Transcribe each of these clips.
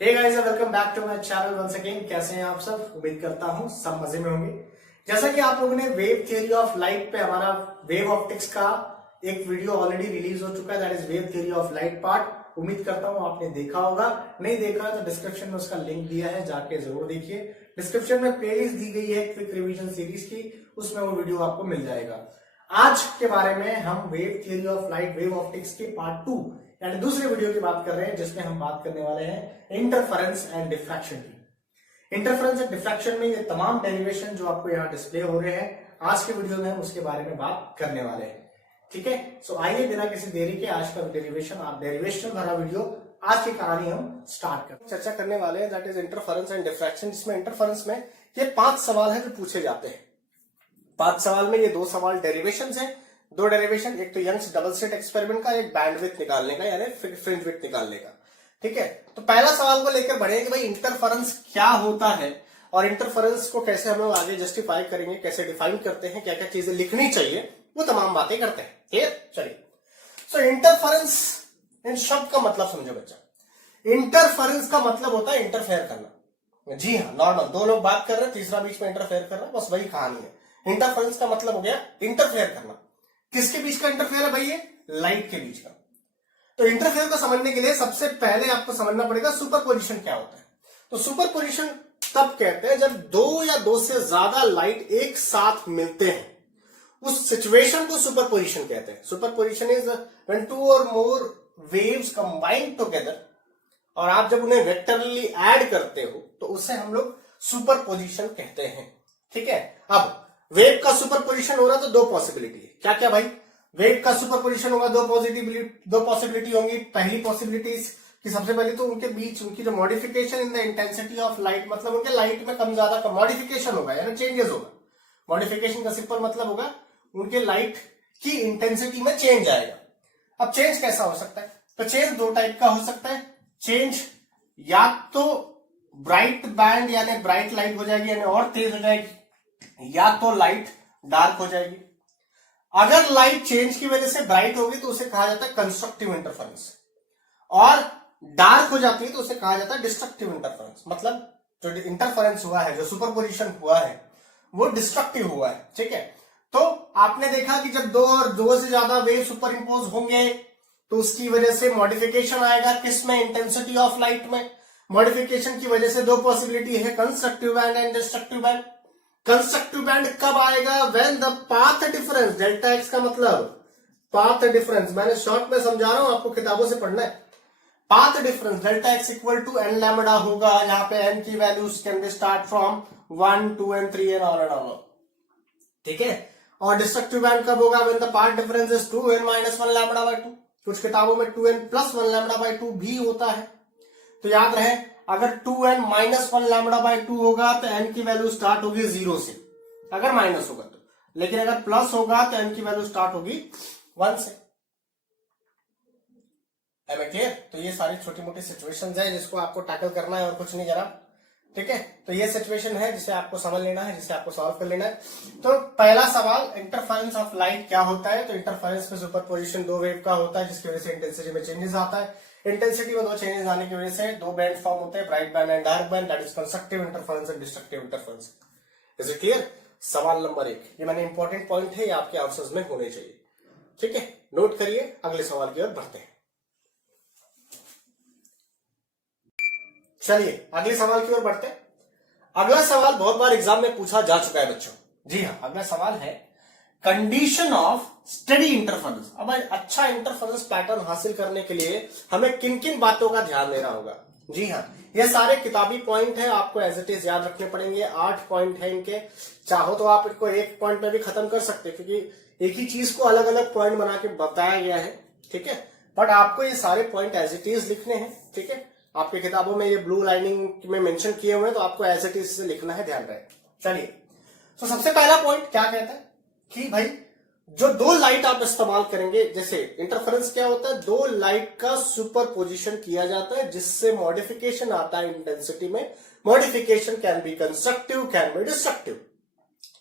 Hey guys, welcome back to my channel once again. कैसे हैं आप सब? उम्मीद करता हूं सब मजे में होंगे। जैसा कि आप लोगों ने वेव थ्योरी ऑफ लाइट पे हमारा वेव ऑप्टिक्स का एक वीडियो ऑलरेडी रिलीज हो चुका है, that is wave theory of light part. उम्मीद करता हूं आपने देखा होगा। नहीं देखा तो डिस्क्रिप्शन में उसका लिंक दिया है, जाके जरूर देखिए। डिस्क्रिप्शन में प्लेलिस्ट दी गई है क्विक रिवीजन सीरीज की, उसमें वो वीडियो आपको मिल जाएगा। आज के बारे में हम wave theory of light wave optics के पार्ट 2 यानी दूसरे वीडियो की बात कर रहे हैं, जिसमें हम बात करने वाले हैं इंटरफेरेंस एंड डिफ्रैक्शन की। इंटरफेरेंस एंड डिफ्रैक्शन में ये तमाम डेरिवेशन जो आपको यहाँ डिस्प्ले हो रहे हैं, आज के वीडियो में हम उसके बारे में बात करने वाले हैं। ठीक है, सो आइए बिना किसी देरी के आज का डेरिवेशन भरा वीडियो, आज की कहानी हम स्टार्ट करते हैं। चर्चा करने वाले हैं that is interference and diffraction, जिसमें इंटरफेरेंस में ये 5 सवाल है जो पूछे जाते हैं। 5 सवाल में ये 2 सवाल डेरिवेशन है, 2 डेरिवेशन, एक तो यंग्स डबल स्लिट एक्सपेरिमेंट का, एक बैंडविड्थ निकालने का यानी फ्रिंज विड्थ निकालने का। ठीक है, तो पहला सवाल को लेकर बढ़े कि भाई इंटरफेरेंस क्या होता है और इंटरफेरेंस को कैसे हम लोग आगे जस्टिफाई करेंगे, कैसे डिफाइन करते हैं, क्या क्या चीजें लिखनी चाहिए, वो तमाम बातें करते हैं। क्लियर? चलिए, सो इंटरफेरेंस इन शब्द का मतलब समझो बच्चा। इंटरफेरेंस का मतलब होता है इंटरफेयर करना। जी हाँ, नॉर्मल 2 लोग बात कर रहे हैं, तीसरा बीच में इंटरफेयर कर रहा है, बस वही कहानी है। इंटरफेरेंस का मतलब हो गया इंटरफेयर करना। किसके बीच का इंटरफेयर है भाई? ये लाइट के बीच का। तो इंटरफेयर को समझने के लिए सबसे पहले आपको समझना पड़ेगा सुपरपोजिशन क्या होता है। तो सुपरपोजिशन तब कहते हैं जब 2 या 2 से ज्यादा लाइट एक साथ मिलते हैं, उस सिचुएशन को सुपरपोजिशन कहते हैं। सुपरपोजिशन इज व्हेन 2 और मोर वेव्स कंबाइंड टुगेदर, और आप जब उन्हें वेक्टरली ऐड करते हो तो उसे हम लोग सुपरपोजिशन कहते हैं। ठीक है, अब वेव का सुपरपोजिशन हो रहा तो 2 पॉसिबिलिटी है। क्या क्या भाई? वेव का सुपरपोजिशन होगा, 2 पॉसिबिलिटी होंगी। पहली पॉसिबिलिटी कि सबसे पहले तो उनके बीच उनकी जो modification in the intensity of light, मतलब उनके लाइट में कम ज्यादा का मॉडिफिकेशन होगा यानी चेंजेस होगा। मॉडिफिकेशन का सिंपल मतलब होगा उनके लाइट की इंटेंसिटी में चेंज आएगा। अब चेंज कैसा हो सकता है? तो चेंज 2 टाइप का हो सकता है। चेंज या तो ब्राइट बैंड यानी ब्राइट लाइट हो जाएगी यानी और तेज हो जाएगी, या तो लाइट डार्क हो जाएगी। अगर लाइट चेंज की वजह से ब्राइट होगी तो उसे कहा जाता है कंस्ट्रक्टिव इंटरफेरेंस, और डार्क हो जाती है तो उसे कहा जाता है डिस्ट्रक्टिव इंटरफेरेंस। मतलब जो इंटरफेरेंस हुआ है, जो सुपरपोजिशन हुआ है, वो डिस्ट्रक्टिव हुआ है। ठीक है, तो आपने देखा कि जब 2 और 2 से ज्यादा वेव सुपर इंपोज होंगे तो उसकी वजह से मॉडिफिकेशन आएगा। किसमें? इंटेंसिटी ऑफ लाइट में। मॉडिफिकेशन की वजह से 2 पॉसिबिलिटी है, constructive band and destructive band. Constructive band कब आएगा? When the path difference, delta x का मतलब पाथ डिफरेंस, मैंने शॉर्ट में समझा रहा हूं, आपको किताबों से पढ़ना है। Path difference delta x equal to n lambda होगा। यहां पे एन की values can be start from 1, 2 and 3 and all and all. ठीक है, और डिस्ट्रक्टिव बैंड कब होगा? When the path difference is 2n - 1 lambda by 2। कुछ किताबों में 2n + 1 लैम्बडा बाय 2 भी होता है। तो याद रहे, अगर 2n - 1 लैम्बडा बाय 2 होगा तो n की वैल्यू स्टार्ट होगी 0 से, अगर माइनस होगा तो। लेकिन अगर प्लस होगा तो n की वैल्यू स्टार्ट होगी 1 से। क्लियर? तो ये सारी छोटी मोटी सिचुएशंस है जिसको आपको टैकल करना है और कुछ नहीं जरा। ठीक है, तो ये सिचुएशन है जिसे आपको समझ लेना है, जिसे आपको सॉल्व कर लेना है। तो पहला सवाल, इंटरफेरेंस ऑफ लाइट क्या होता है? तो इंटरफेरेंस में सुपरपोजिशन 2 वेव का होता है, जिसकी वजह से इंटेंसिटी में चेंजेस आता है। इंटेंसिटी में 2 चेंजेस आने की वजह से 2 बैंड फॉर्म होते हैं, bright band and dark band, that is constructive interference and destructive interference. Is it clear? सवाल नंबर 1, ये मैंने इंपॉर्टेंट पॉइंट है, ये आपके आंसर्स में होने चाहिए। ठीक है, नोट करिए, अगले सवाल की ओर बढ़ते हैं। चलिए अगले सवाल की ओर बढ़ते हैं। अगला सवाल बहुत बार एग्जाम में पूछा जा चुका है बच्चों। जी हाँ, अगला सवाल है कंडीशन ऑफ स्टडी इंटरफेरेंस। अब अच्छा इंटरफेरेंस पैटर्न हासिल करने के लिए हमें किन किन बातों का ध्यान देना होगा? जी हाँ, ये सारे किताबी पॉइंट है, आपको एज इट इज याद रखने पड़ेंगे। 8 पॉइंट है इनके। चाहो तो आप इनको एक पॉइंट में भी खत्म कर सकते हैं, क्योंकि एक ही चीज को अलग अलग पॉइंट बना के बताया गया है। ठीक है, बट आपको ये सारे पॉइंट एज इट इज लिखने हैं। ठीक है, आपकी किताबों में ये ब्लू लाइनिंग में मेंशन किए हुए हैं, तो आपको एज इट इज से लिखना है, ध्यान रहे। चलिए, तो सबसे पहला पॉइंट क्या कहता है कि भाई जो 2 लाइट आप इस्तेमाल करेंगे, जैसे इंटरफेरेंस क्या होता है? 2 लाइट का सुपरपोजिशन किया जाता है, जिससे मॉडिफिकेशन आता है इंटेंसिटी में। Modification can be constructive, can be destructive,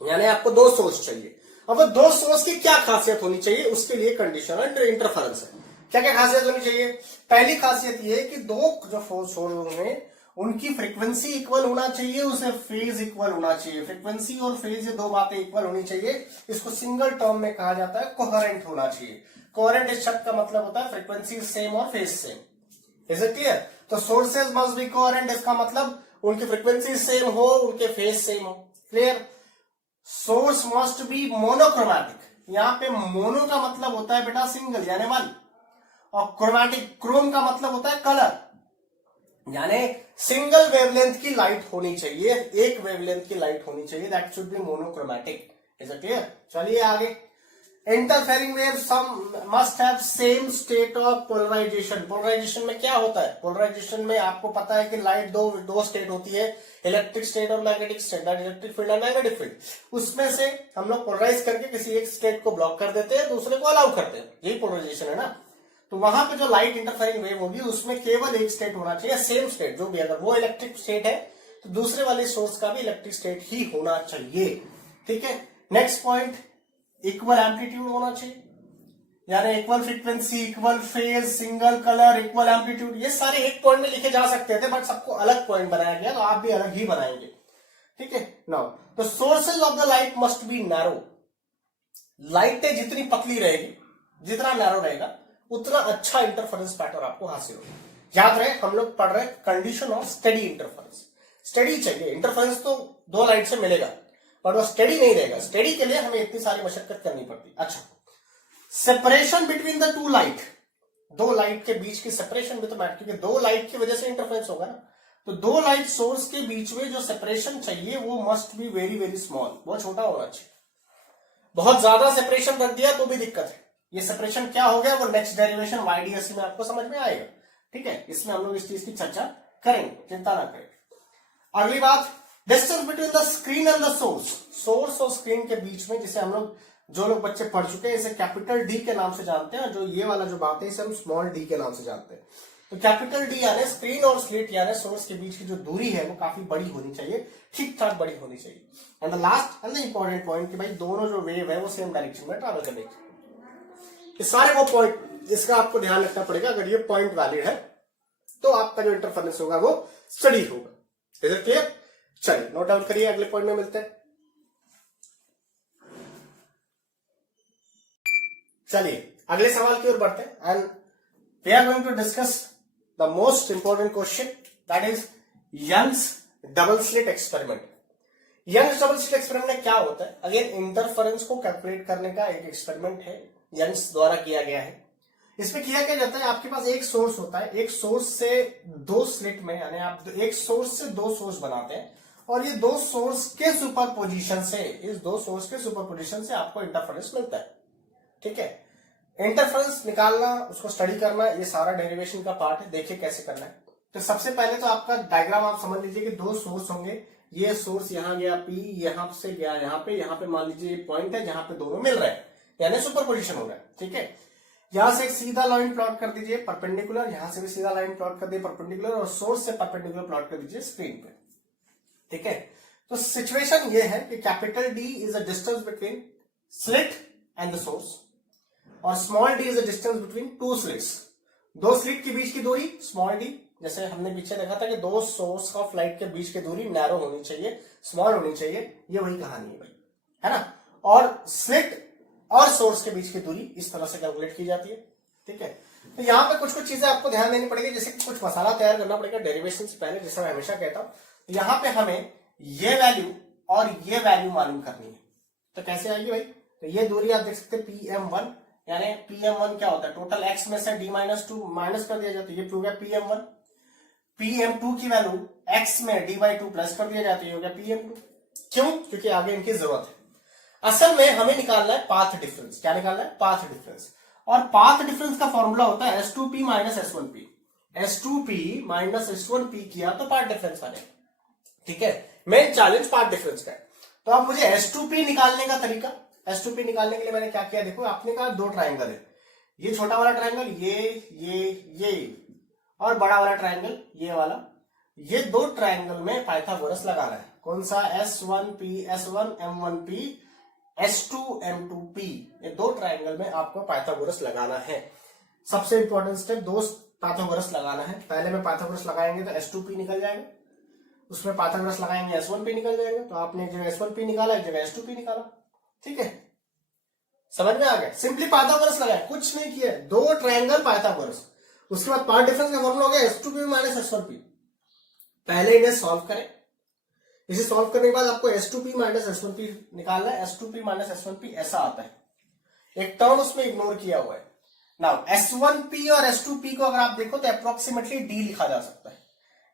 यानी आपको 2 सोर्स चाहिए। अब 2 सोर्स की क्या खासियत होनी चाहिए? उसके लिए कंडीशन इंटरफेरेंस है। क्या क्या खासियत होनी चाहिए? पहली खासियत ये है कि दो जो सोर्स होंगे उनकी फ्रीक्वेंसी इक्वल होना चाहिए, उसे फेज इक्वल होना चाहिए। फ्रीक्वेंसी और फेज ये दो बातें इक्वल होनी चाहिए। इसको सिंगल टर्म में कहा जाता है कोहेरेंट होना चाहिए। कोहेरेंट इस शब्द का मतलब होता है फ्रीक्वेंसी सेम और phase same. Is it clear? तो सोर्सेज मस्ट बी कोहेरेंट, इसका मतलब उनकी फ्रीक्वेंसी सेम हो, उनके फेज सेम हो। Clear? Source must be monochromatic. यहां पे मोनो का मतलब होता है बेटा सिंगल यानी वन, और क्रोमैटिक क्रोम का मतलब होता है कलर, यानी सिंगल वेवलेंथ की लाइट होनी चाहिए, एक वेवलेंथ की लाइट होनी चाहिए। That should be monochromatic. Is it clear? चलिए आगे। Interfering wave some must have same state of polarization. Polarization में क्या होता है? पोलराइजेशन में आपको पता है कि लाइट दो स्टेट होती है, इलेक्ट्रिक स्टेट और मैग्नेटिक स्टेट, इलेक्ट्रिक फील्ड और मैग्नेटिक फील्ड। उसमें से हम लोग पोलराइज करके किसी एक स्टेट को ब्लॉक कर देते हैं, दूसरे को अलाउ करते हैं। यही पोलराइजेशन है ना। तो वहां पे जो लाइट इंटरफेरिंग वेव होगी उसमें केवल एक स्टेट होना चाहिए, सेम स्टेट जो भी। अगर वो इलेक्ट्रिक स्टेट है तो दूसरे वाले सोर्स का भी इलेक्ट्रिक स्टेट ही होना चाहिए। ठीक है। नेक्स्ट पॉइंट, इक्वल एम्पलीट्यूड होना चाहिए, यानी equal frequency, equal phase, single colour, equal amplitude. ये सारे एक पॉइंट में लिखे जा सकते थे, बट सबको अलग पॉइंट बनाया गया, तो आप भी अलग ही बनाएंगे। ठीक है। Now the sources of the light must be narrow. लाइटें जितनी पतली रहेगी, जितना नैरो रहेगा, उतना अच्छा इंटरफेरेंस पैटर्न आपको हासिल होगा। याद रहे हम लोग पढ़ रहे condition of steady interference. Steady चाहिए, इंटरफेरेंस तो दो लाइट से मिलेगा, पर वो स्टेडी नहीं रहेगा। स्टेडी के लिए हमें इतनी सारी मशक्कत करनी पड़ती। अच्छा, separation between the two light, दो लाइट के बीच की सेपरेशन भी तो मैटर, क्योंकि दो लाइट की वजह से इंटरफेरेंस होगा ना। तो दो लाइट सोर्स के बीच में जो सेपरेशन चाहिए वो must be very very small, बहुत छोटा होना चाहिए। बहुत ज्यादा सेपरेशन रख दिया तो भी दिक्कत है। ये सेपरेशन क्या हो गया वो नेक्स्ट डेरिवेशन YDSC में आपको समझ में आएगा। ठीक है, इसमें हम लोग इस चीज की चर्चा करेंगे, चिंता ना करें। अगली बात, distance between the screen and the source. Source और स्क्रीन के बीच में, जिसे हम लोग, जो लोग बच्चे पढ़ चुके हैं, इसे कैपिटल डी के नाम से जानते हैं, जो ये वाला जो बात है इसे हम स्मॉल डी के नाम से जानते हैं। तो कैपिटल डी यानी स्क्रीन और स्लिट यानी सोर्स के बीच की जो दूरी है वो काफी बड़ी होनी चाहिए, ठीक ठाक बड़ी होनी चाहिए। And the last and the important point कि भाई दोनों जो वेव है वो सेम डायरेक्शन में ट्रैवल करने चाहिए। ये सारे वो पॉइंट जिसका आपको ध्यान रखना पड़ेगा। अगर ये पॉइंट वैलिड है तो आपका जो इंटरफेरेंस होगा वो स्टडी होगा। Is it clear? चलिए नोट डाउन करिए, अगले पॉइंट में मिलते हैं। चलिए अगले सवाल की ओर बढ़ते हैं and we are going to discuss the most important question, that is Young's double slit experiment. Young's double slit experiment में क्या होता है? अगेन इंटरफेरेंस को कैलकुलेट करने का एक एक्सपेरिमेंट है, यंग्स द्वारा किया गया है। इसमें किया क्या जाता है, आपके पास एक सोर्स होता है, एक सोर्स से दो स्लिट में, यानी आप एक सोर्स से दो सोर्स बनाते हैं, और ये दो सोर्स के सुपरपोजिशन से, इस दो सोर्स के सुपरपोजिशन से आपको इंटरफेरेंस मिलता है। ठीक है, इंटरफेरेंस निकालना, उसको स्टडी करना, ये सारा डेरिवेशन का पार्ट है। देखिए कैसे करना है। तो सबसे पहले तो आपका डायग्राम आप समझ लीजिए कि दो सोर्स होंगे। ये सोर्स यहां गया P, यहां से गया यहाँ पे मान लीजिए ये पॉइंट है जहां पे दोनों मिल रहे हैं, यानी सुपरपोजिशन हो रहा है। ठीक है, यहां से एक सीधा लाइन प्लॉट कर दीजिए परपेंडिकुलर, यहां से भी सीधा लाइन प्लॉट कर दिए परपेंडिकुलर, और सोर्स से परपेंडिकुलर प्लॉट कर दीजिए स्क्रीन पे। ठीक है, तो सिचुएशन ये है कि capital D is a distance between slit and the source, और small D is a distance between two slits. दो स्लिट के बीच की दूरी स्मॉल डी, जैसे हमने पीछे देखा था कि दो सोर्स ऑफ लाइट के बीच की दूरी नैरो होनी चाहिए, स्मॉल होनी चाहिए। ये वही कहानी है भाई, है ना। और स्लिट और सोर्स के बीच की दूरी इस तरह से कैलकुलेट की जाती है। ठीक है, तो यहाँ पे कुछ कुछ चीजें आपको ध्यान देनी पड़ेगी, जैसे कुछ मसाला तैयार करना पड़ेगा डेरिवेशन से पहले, जैसा मैं हमेशा कहता हूं। तो यहाँ पे हमें ये वैल्यू और ये वैल्यू मालूम करनी है। तो कैसे आएगी भाई? तो ये दूरी आप देख सकते हैं PM1, यानी PM1 क्या होता है, टोटल x में से d-2 माइनस कर दिया जाता है, ये हो गया PM1। PM2 की वैल्यू x में d/2 प्लस कर दिया जाता है, हो गया PM2। क्यों? क्योंकि आगे इनकी जरूरत है। असल में हमें निकालना है पाथ डिफरेंस। क्या निकालना है? Path difference. और पाथ डिफरेंस का फॉर्मूला होता है S2P minus S1P। S2P minus S1P किया तो पाथ डिफरेंस आ जाएगा। ठीक है, मेन चैलेंज पाथ डिफरेंस का है। तो अब मुझे S2P निकालने का तरीका, S2P निकालने के लिए मैंने क्या किया, देखो आपने कहा दो ट्राइंगल है, ये छोटा वाला ट्राइंगल, ये और बड़ा वाला ट्राइंगल ये वाला। ये दो ट्राइंगल में पाइथागोरस लगाना है। कौन सा? S1P S1, M1P S2 M2P, ये दो ट्राइंगल में आपको पाइथागोरस लगाना है। सबसे इंपॉर्टेंट स्टेप, दो पाइथागोरस लगाना है। पहले में पाइथागोरस लगाएंगे तो S2P निकल जाएगा, उसमें पाइथागोरस लगाएंगे S1P निकल जाएगा। तो आपने एक जगह S1P निकाला, एक जगह S2P निकाला, ठीक है, समझ में आ गया। सिंपली पाइथागोरस लगाया, कुछ नहीं किया, दो ट्रायंगल पाइथागोरस, उसके बाद पार्ट डिफरेंस का फॉर्मूला हो गया S2P माइनस S1P। पहले इन्हें सॉल्व करें, इसे सॉल्व करने के बाद आपको S2P माइनस S1P निकालना है। S2P माइनस S1P ऐसा आता है, एक टर्म उसमें इग्नोर किया हुआ है। नाउ S1P और S2P को अगर आप देखो तो अप्रोक्सीमेटली D लिखा जा सकता है।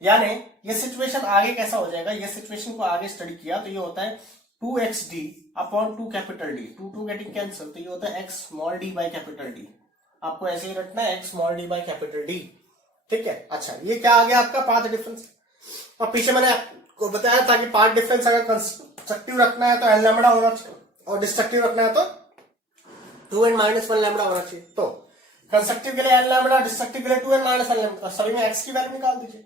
यानी ये सिचुएशन आगे कैसा हो जाएगा, ये सिचुएशन को आगे स्टडी किया तो ये होता है 2xd upon 2 capital D, 2 getting cancel, तो ये होता है x small d by capital D। आपको ऐसे ही रखना है x small d by capital D, ठीक है। अच्छा, ये क्या आ गया आपका पाथ डिफरेंस। और पीछे मैंने आपको बताया था कि पाथ डिफरेंस अगर कंस्ट्रक्टिव रखना है तो n लैम्बडा होना चाहिए और डिस्ट्रक्टिव रखना है तो 2n माइनस 1 लैम्बडा होना चाहिए। तो कंस्ट्रक्टिव के लिए n लैम्बडा, डिस्ट्रक्टिव के लिए 2n माइनस 1 लैम्बडा, सभी में x की वैल्यू निकाल दीजिए।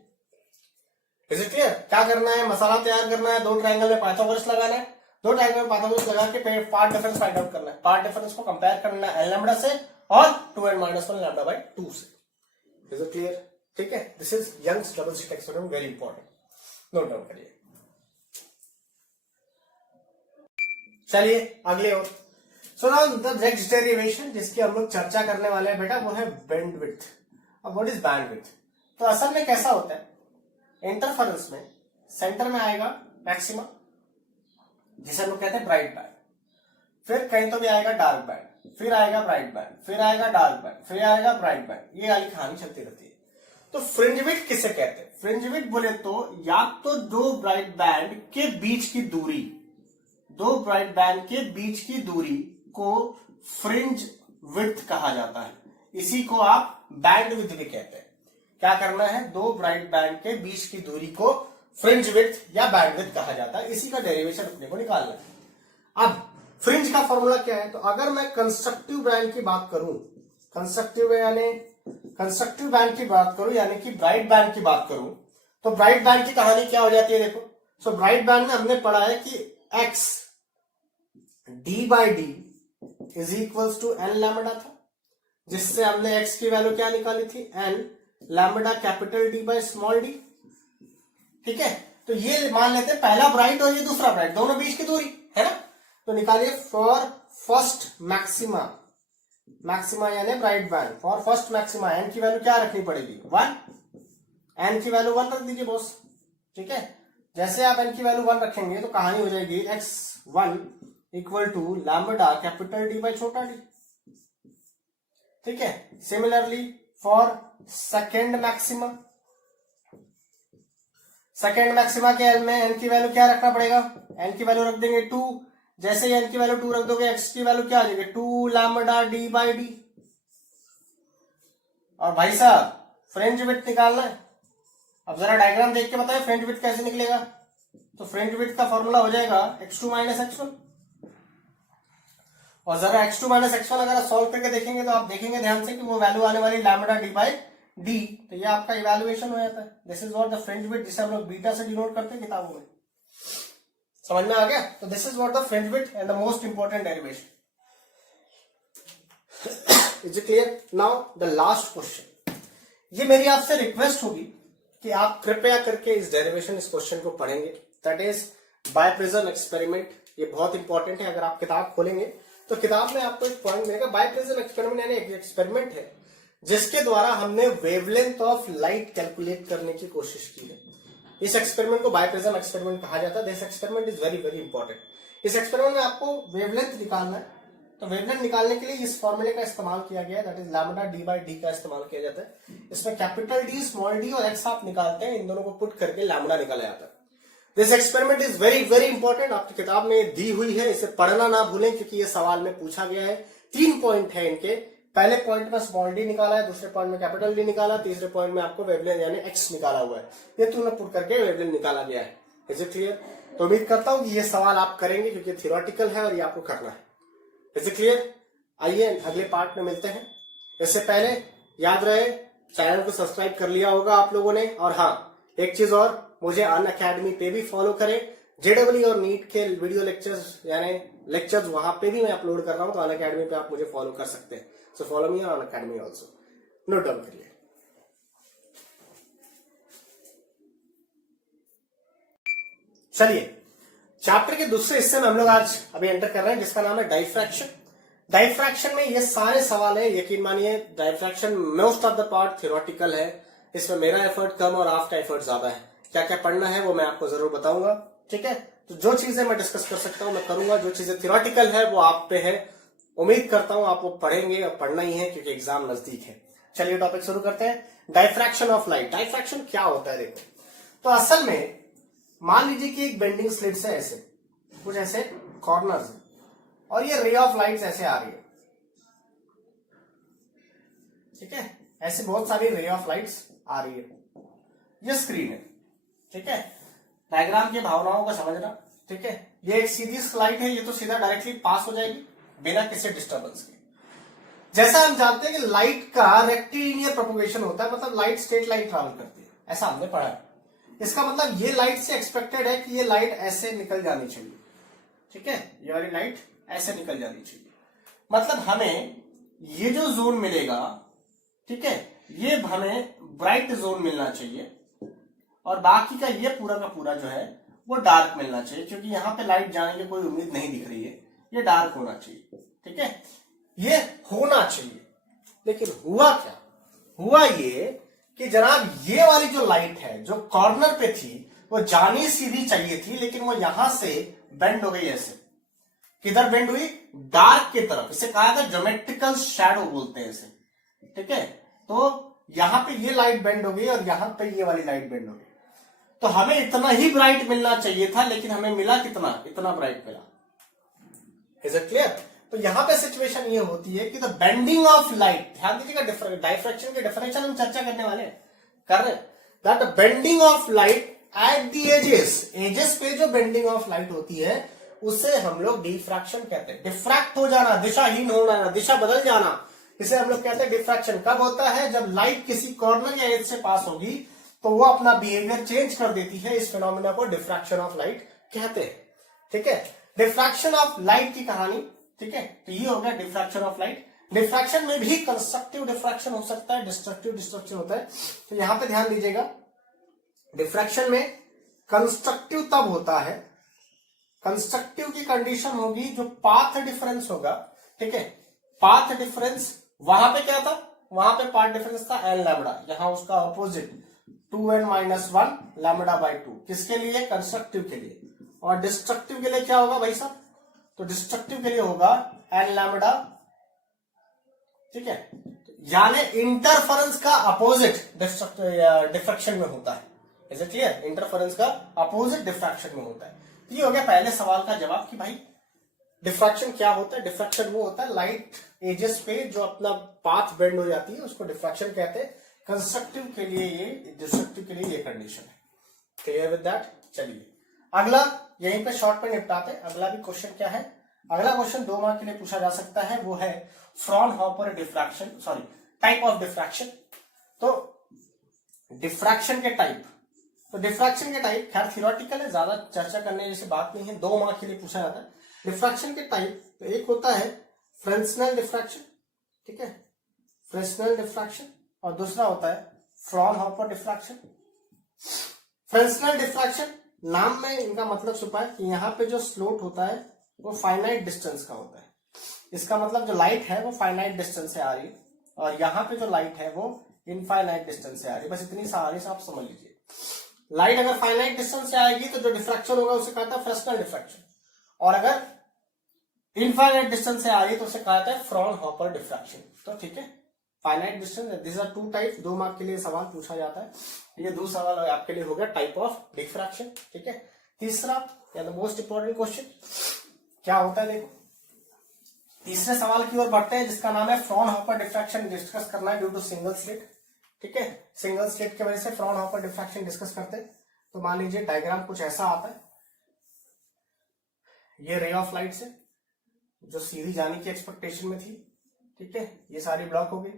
Is it clear? क्या करना है, मसाला तैयार करना है, दो ट्रायंगल में पाइथागोरस लगाना है, दो ट्रायंगल में पाइथागोरस लगा के पार्ट डिफरेंस फाइंड आउट करना है। पार्ट डिफरेंस को कंपेयर करना है n लैम्बडा से और 2n माइनस 1 लैम्बडा बाई 2 से। Is it clear? ठीक है, this is Young's double slit experiment, very important, note down करिए। चलिए अगले और so now the next derivation जिसकी हम लोग चर्चा करने वाले हैं बेटा, वो है बैंडविड्थ। अब व्हाट इज बैंडविड्थ? तो असल में कैसा होता है, इंटरफेरेंस में सेंटर में आएगा मैक्सिमा, जिसे हम लोग कहते हैं ब्राइट बैंड, फिर कहीं तो भी आएगा डार्क बैंड, फिर आएगा ब्राइट बैंड, फिर आएगा डार्क बैंड, फिर आएगा ब्राइट बैंड, ये वाली कहानी चलती रहती है। तो फ्रिंज विड्थ किसे कहते हैं? फ्रिंज विड्थ बोले तो या तो दो ब्राइट बैंड के बीच की दूरी, दो ब्राइट बैंड के बीच की दूरी को फ्रिंज विड्थ कहा जाता है, इसी को आप बैंड विड्थ भी कहते हैं। क्या करना है, दो ब्राइट बैंड के बीच की दूरी को फ्रिंज विड्थ या बैंड विड्थ कहा जाता है, इसी का डेरिवेशन अपने को निकालना है। अब फ्रिंज का फॉर्मूला क्या है, तो अगर मैं कंस्ट्रक्टिव बैंड की बात करूं, कंस्ट्रक्टिव यानी कंस्ट्रक्टिव बैंड की बात करूं यानी कि ब्राइट बैंड की बात करूं, तो ब्राइट बैंड की कहानी क्या हो जाती है देखो। सो ब्राइट बैंड में हमने पढ़ा है कि x d by d is equals to n lambda था, जिससे हमने x की वैल्यू क्या निकाली थी, n lambda capital D by small d, ठीक है। तो ये मान लेते हैं पहला ब्राइट और ये दूसरा ब्राइट, दोनों बीच की दूरी है ना। तो निकालिए फॉर फर्स्ट मैक्सिमा, मैक्सिमा यानी bright band, for first maxima n की वैल्यू क्या रखनी पड़ेगी, 1, एन की वैल्यू 1 रख दीजिए बॉस, ठीक है। जैसे आप एन की वैल्यू 1 रखेंगे तो कहानी हो जाएगी x1 equal to lambda capital D by छोटा d, ठीक है। Similarly for second maxima, second maxima के एल में एन की वैल्यू क्या रखना पड़ेगा, एन की वैल्यू रख देंगे 2, जैसे ही एन की वैल्यू 2 रख दोगे एक्स की वैल्यू क्या आ जाएगी, 2 लैम्बडा D बाई डी। और भाई साहब फ्रिंज विड्थ निकालना है। अब जरा डायग्राम देख के बताएं फ्रिंज विड्थ कैसे निकलेगा। तो फ्रिंज विड्थ का फॉर्मूला हो जाएगा x2 माइनस x1, और जरा x2 माइनस x1 अगर आप सॉल्व करके देखेंगे तो आप देखेंगे ध्यान से कि वो वैल्यू आने वाली लैम्बडा D बाई डी, तो ये आपका इवैल्यूएशन हो जाता है। This is what the fringe width, जिसे हम लोग बीटा से डिनोट करते हैं किताबों में, समझ में आ गया। तो this is what the fringe width and the most important derivation. Is it clear? Now the last question, ये मेरी आपसे रिक्वेस्ट होगी कि आप कृपया करके इस डेरिवेशन, इस क्वेश्चन को पढ़ेंगे, दैट इज बायप्रिज्म एक्सपेरिमेंट। ये बहुत इंपॉर्टेंट है। अगर आप किताब खोलेंगे तो किताब में आपको एक पॉइंट मिलेगा, बायप्रिज्म एक्सपेरिमेंट यानी एक एक्सपेरिमेंट है जिसके द्वारा हमने वेवलेंथ ऑफ लाइट कैलकुलेट करने की कोशिश की है। इस एक्सपेरिमेंट को बायप्रिज्म एक्सपेरिमेंट कहा जाता है। This experiment is very very important. इस एक्सपेरिमेंट में आपको वेवलेंथ निकालना है, तो वेवलेंथ निकालने के लिए इस फॉर्मूले का इस्तेमाल किया गया है, that is lambda D by D का इस्तेमाल किया जाता है। इसमें कैपिटल D, स्मॉल d और x आप निकालते हैं, इन दोनों को पुट करके लैम्बडा निकाला जाता है। This experiment is very very important, आपकी किताब में दी हुई है, इसे पढ़ना ना भूलें क्योंकि ये सवाल में पूछा गया है। 3 पॉइंट है इनके, पहले पॉइंट में स्मॉल d निकाला है, दूसरे पॉइंट में कैपिटल D निकाला, तीसरे पॉइंट में आपको वेवलेंथ यानी x निकाला हुआ है। ये तीनों पुट करके वेवलेंथ निकाला गया है। Is it clear? तो उम्मीद करता हूं कि ये सवाल आप करेंगे क्योंकि थियोरेटिकल है और ये आपको करना है। Is it clear? आइए अगले पार्ट में मिलते हैं। इससे पहले याद रहे चैनल को सब्सक्राइब कर लिया होगा आप लोगों ने, और हाँ एक चीज और, मुझे अनअकैडमी पे भी फॉलो करें। जेडब्ल्यू और नीट के वीडियो लेक्चर्स यानी लेक्चर्स वहां पे भी मैं अपलोड कर रहा हूं, तो अनअकैडमी पे आप मुझे फॉलो कर सकते हैं। So follow me on Unacademy also. Note down करिए। चलिए चैप्टर के दूसरे हिस्से में हम लोग आज अभी एंटर कर रहे हैं, जिसका नाम है डाइफ्रैक्शन। डाइफ्रैक्शन में ये सारे सवाल है, यकीन मानिए diffraction most of the part theoretical है, इसमें मेरा एफर्ट कम और आपका एफर्ट ज्यादा है। क्या क्या पढ़ना है वो मैं आपको जरूर बताऊंगा, ठीक है। तो जो चीजें मैं डिस्कस कर सकता हूं मैं करूंगा, जो चीजें थ्योरेटिकल है वो आप पे है। उम्मीद करता हूं आप वो पढ़ेंगे और पढ़ना ही है क्योंकि एग्जाम नजदीक है। चलिए टॉपिक शुरू करते हैं। Diffraction of light. डाइफ्रैक्शन क्या होता है देखो, तो असल में मान लीजिए कि एक बेंडिंग स्लिट्स है, ऐसे कुछ ऐसे कॉर्नर्स है और ये रे ऑफ लाइट्स ऐसे आ रही है, ठीक है। ऐसे बहुत सारी रे ऑफ लाइट्स आ रही है, ये स्क्रीन है, ठीक है। डायग्राम की भावनाओं को समझना, ठीक है। ये एक सीधी स्लाइड है, ये तो सीधा डायरेक्टली पास हो जाएगी बिना किसी डिस्टर्बेंस के। जैसा हम जानते हैं कि लाइट का रेक्टिलिनियर प्रोपगेशन होता है, मतलब लाइट स्ट्रेट लाइन ट्रैवल करती है, ऐसा हमने पढ़ा है। इसका मतलब ये लाइट से एक्सपेक्टेड है कि ये लाइट ऐसे निकल जानी चाहिए, ठीक है। ये वाली लाइट ऐसे निकल जानी चाहिए, मतलब हमें ये जो जोन मिलेगा, ठीक है, ये हमें ब्राइट जोन मिलना चाहिए और बाकी का ये पूरा का पूरा जो है वो डार्क मिलना चाहिए, क्योंकि यहां पे लाइट जाने की कोई उम्मीद नहीं दिख रही है, ये डार्क होना चाहिए, ठीक है। ये होना चाहिए, लेकिन हुआ क्या, हुआ ये कि जनाब ये वाली जो लाइट है जो कॉर्नर पे थी वो जानी सीधी चाहिए थी, लेकिन वो यहां से बेंड हो गई ऐसे। किधर बेंड हुई? डार्क की तरफ। इसे कहा था ज्योमेट्रिकल शैडो बोलते हैं इसे, ठीक है। तो यहां पे ये लाइट बेंड हो गई और यहां पे ये वाली लाइट बेंड हो गई, तो हमें इतना ही ब्राइट मिलना चाहिए था, लेकिन हमें मिला कितना? इतना ब्राइट मिला। Is it clear? तो यहां पे सिचुएशन ये होती है कि द बेंडिंग ऑफ लाइट, ध्यान दीजिएगा डाइफ्रैक्शन के डेफिनेशन हम चर्चा करने वाले कर रहे हैं, that bending of light at the edges पे जो बेंडिंग ऑफ लाइट होती है उसे हम लोग डिफ्रैक्शन कहते हैं। डिफ्रैक्ट हो जाना, दिशाहीन हो जाना, दिशा बदल जाना, इसे हम लोग कहते हैं डिफ्रैक्शन। कब होता है? जब लाइट किसी कॉर्नर या एज से पास होगी तो वो अपना बिहेवियर चेंज कर देती है। इस फिनोमेना को डिफ्रैक्शन ऑफ लाइट कहते हैं, ठीक है। डिफ्रैक्शन ऑफ लाइट की कहानी, ठीक है। तो ये हो गया डिफ्रैक्शन ऑफ लाइट। डिफ्रैक्शन में भी कंस्ट्रक्टिव डिफ्रैक्शन हो सकता है, डिस्ट्रक्टिव डिस्ट्रक्शन होता है। तो यहां पे ध्यान दीजिएगा, डिफ्रैक्शन में कंस्ट्रक्टिव तब होता है, कंस्ट्रक्टिव की कंडीशन होगी जो पाथ डिफरेंस होगा, ठीक है। पाथ डिफरेंस वहां पे क्या था? वहां पे पाथ डिफरेंस था एन लैम्बडा, यहां उसका ऑपोजिट 2n-1 लैम्बडा बाई 2। किसके लिए? कंस्ट्रक्टिव के लिए। और डिस्ट्रक्टिव के लिए क्या होगा भाई साहब? तो डिस्ट्रक्टिव के लिए होगा एन लैम्बडा, ठीक है। यानी इंटरफेरेंस का अपोजिट डिफ्रैक्शन में होता है। Is it clear? इंटरफेरेंस का अपोजिट डिफ्रैक्शन में होता है। तो ये हो गया पहले सवाल का जवाब कि भाई डिफ्रैक्शन क्या होता है। डिफ्रैक्शन वो होता है लाइट एजेस पे जो अपना पाथ बेंड हो जाती है, उसको डिफ्रैक्शन कहते हैं। कंस्ट्रक्टिव के लिए ये, डिस्ट्रक्टिव के लिए ये कंडीशन है। Clear with that? चलिए अगला यहीं पे शॉर्ट पे निपटाते हैं। अगला भी क्वेश्चन क्या है? अगला क्वेश्चन 2 मार्क के लिए पूछा जा सकता है, वो है Fraunhofer diffraction, sorry type of diffraction. तो डिफ्रैक्शन के टाइप, तो डिफ्रैक्शन के टाइप खैर थ्योरेटिकल है, ज्यादा चर्चा करने जैसी बात नहीं है, 2 मार्क के लिए पूछा जाता है। डिफ्रैक्शन के टाइप तो एक होता है फ्रेस्नेल डिफ्रैक्शन, ठीक है, फ्रेस्नेल डिफ्रैक्शन, और दूसरा होता है फ्रॉनहोफर डिफ्रैक्शन। फ्रेस्नेल डिफ्रैक्शन नाम में इनका मतलब छुपा है कि यहाँ पे जो स्लोट होता है वो फाइनाइट डिस्टेंस का होता है। इसका मतलब जो लाइट है वो फाइनाइट डिस्टेंस से आ रही है और यहाँ पे जो लाइट है वो इनफाइनाइट डिस्टेंस से आ रही है। बस इतनी सारी से आप समझ लीजिए। लाइट अगर फाइनाइट डिस्टेंस से आएगी तो जो डिफ्रैक्शन होगा उसे कहता है फ्रेस्नेल डिफ्रैक्शन, और अगर इनफाइनाइट डिस्टेंस से आ रही है तो उसे कहता है फ्रॉनहोफर डिफ्रैक्शन। तो ठीक है, finite distance, this are 2 types. 2 mark के लिए सवाल पूछा जाता है। ये 2 सवाल आपके लिए हो गया टाइप ऑफ डिफ्रैक्शन, ठीक है। तीसरा या द मोस्ट इंपॉर्टेंट क्वेश्चन क्या होता है, देखो तीसरे सवाल की ओर बढ़ते हैं जिसका नाम है फ्रॉनहोफर डिफ्रैक्शन डिस्कस करना है ड्यू टू सिंगल स्लिट, ठीक है। सिंगल स्लिट की वजह से फ्रॉनहोफर डिफ्रैक्शन डिस्कस करते हैं। तो मान लीजिए डायग्राम कुछ ऐसा आता है, ये रे ऑफ लाइट से जो सीधी जाने की एक्सपेक्टेशन में थी, ठीक है, ये सारी ब्लॉक हो गई,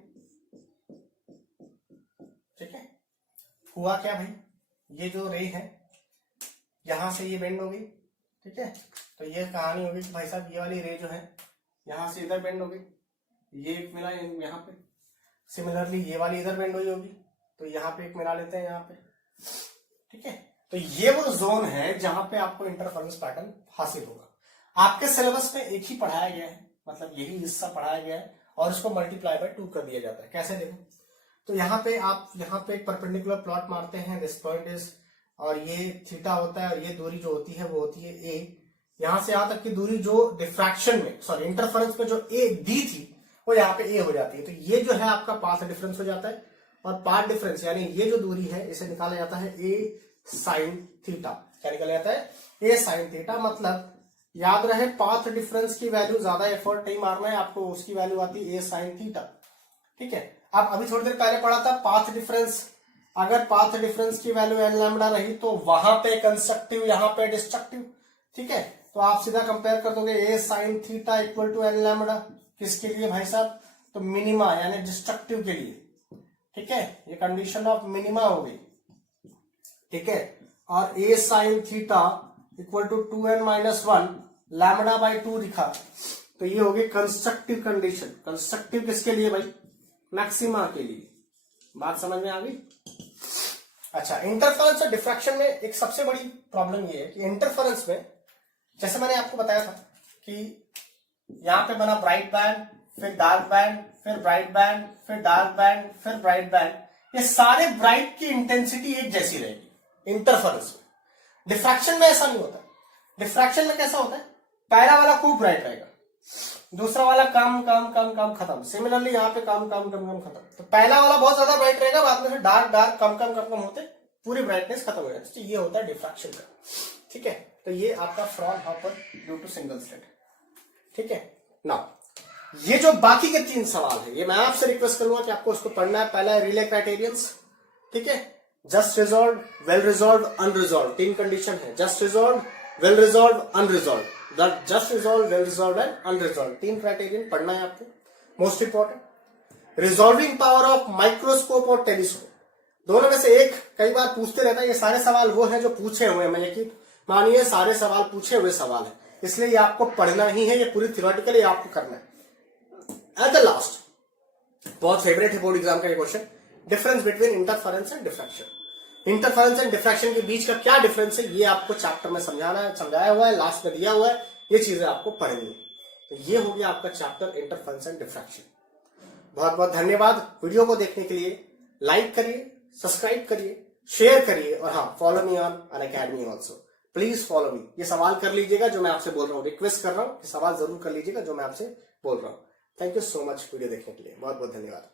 ठीक है। हुआ क्या भाई, ये जो रे है यहां से ये बेंड हो गई, ठीक है। तो ये कहानी होगी कि भाई साहब ये वाली रे जो है यहां से इधर बेंड हो गई, ये एक मिला यहाँ पे, सिमिलरली ये वाली इधर बेंड हुई होगी, तो यहाँ पे एक मिला लेते हैं यहाँ पे, ठीक है। तो ये वो जोन है जहां पे आपको इंटरफेरेंस पैटर्न हासिल होगा। आपके सिलेबस में एक ही पढ़ाया गया है, मतलब यही हिस्सा पढ़ाया गया है और इसको मल्टीप्लाई बाय 2 कर दिया जाता है। कैसे देखो, तो यहाँ पे आप यहाँ पे एक परपेंडिकुलर प्लॉट मारते हैं, दिस पॉइंट इज, और ये थीटा होता है और ये दूरी जो होती है वो होती है ए। यहां से यहां तक की दूरी जो डिफ्रैक्शन में, सॉरी इंटरफेरेंस में जो ए डी थी वो यहाँ पे ए हो जाती है। तो ये जो है आपका पाथ डिफरेंस हो जाता है, और पाथ डिफरेंस यानी ये जो दूरी है इसे निकाला जाता है ए साइन थीटा। क्या निकाला जाता है? ए साइन थीटा। मतलब याद रहे पाथ डिफरेंस की वैल्यू, ज्यादा एफर्ट नहीं मारना है आपको, उसकी वैल्यू आती है ए साइन थीटा, ठीक है। अब अभी थोड़ी देर पहले पढ़ा था पाथ डिफरेंस, अगर पाथ डिफरेंस की वैल्यू एन लैम्डा रही तो वहां पे कंस्ट्रक्टिव, यहां पे डिस्ट्रक्टिव, ठीक है। तो आप सीधा कंपेयर कर दोगे a sine theta equal to n lambda, किसके लिए भाई साहब? तो मिनिमा यानी डिस्ट्रक्टिव के लिए, ठीक है। ये कंडीशन ऑफ मिनिमा हो गई, ठीक है। और a sine theta equal to 2n-1 lambda by 2 लिखा, तो ये हो गई कंस्ट्रक्टिव कंडीशन। कंस्ट्रक्टिव किसके लिए भाई? मैक्सिमा के लिए। बात समझ में आ गई? अच्छा, इंटरफेरेंस और डिफ्रैक्शन में एक सबसे बड़ी प्रॉब्लम ये है कि इंटरफेरेंस में, जैसे मैंने आपको बताया था कि यहां पे बना ब्राइट बैंड, फिर डार्क बैंड, फिर ब्राइट बैंड, फिर डार्क बैंड, फिर ब्राइट बैंड, ये सारे ब्राइट की इंटेंसिटी एक जैसी रहेगी इंटरफेरेंस में। डिफ्रैक्शन में ऐसा नहीं होता। डिफ्रैक्शन में कैसा होता है? पहला वाला खूब ब्राइट रहेगा, दूसरा वाला कम कम कम कम खत्म। सिमिलरली यहाँ पे कम कम कम कम खत्म। तो पहला वाला बहुत ज्यादा ब्राइट रहेगा, बाद में फिर डार्क डार्क कम कम कम कम होते पूरी ब्राइटनेस खत्म हो जाती है। तो ये होता है डिफ्रैक्शन का, ठीक है। तो ये आपका Fraunhofer due to single slit, ठीक है ना। ये जो बाकी के 3 सवाल है, ये मैं आपसे रिक्वेस्ट करूंगा कि आपको उसको पढ़ना है। पहला है रिले क्राइटेरियंस, ठीक है। Just resolve, well resolve, unresolve, 3 condition है। Just resolve, well resolve, unresolve. Just resolve, well resolve and unresolve, 3 criterion पढ़ना है आपको, most important. Resolving power of microscope और टेलीस्कोप, दोनों में से एक कई बार पूछते रहता है। ये सारे सवाल वो हैं जो पूछे हुए हैं, मैं यकीन मानिए सारे सवाल पूछे हुए सवाल है, इसलिए ये आपको पढ़ना ही है। ये पूरी थियोरेटिकली आपको करना है। एट द लास्ट, बहुत फेवरेट है बोर्ड एग्जाम का ये question, difference between interference and diffraction. Interference and diffraction के बीच का क्या डिफरेंस है, ये आपको चैप्टर में समझाया हुआ है, लास्ट में दिया हुआ है। ये चीजें आपको पढ़नी है। तो ये हो गया आपका चैप्टर इंटरफेरेंस एंड डिफ्रैक्शन। बहुत बहुत धन्यवाद वीडियो को देखने के लिए। लाइक करिए, सब्सक्राइब करिए, शेयर करिए, और हाँ, follow me on Unacademy also. Please follow me. ये सवाल कर लीजिएगा जो मैं आपसे बोल रहा हूँ, रिक्वेस्ट कर रहा हूँ कि सवाल जरूर कर लीजिएगा जो मैं आपसे बोल रहा हूँ। Thank you so much video देखने के लिए, बहुत बहुत धन्यवाद।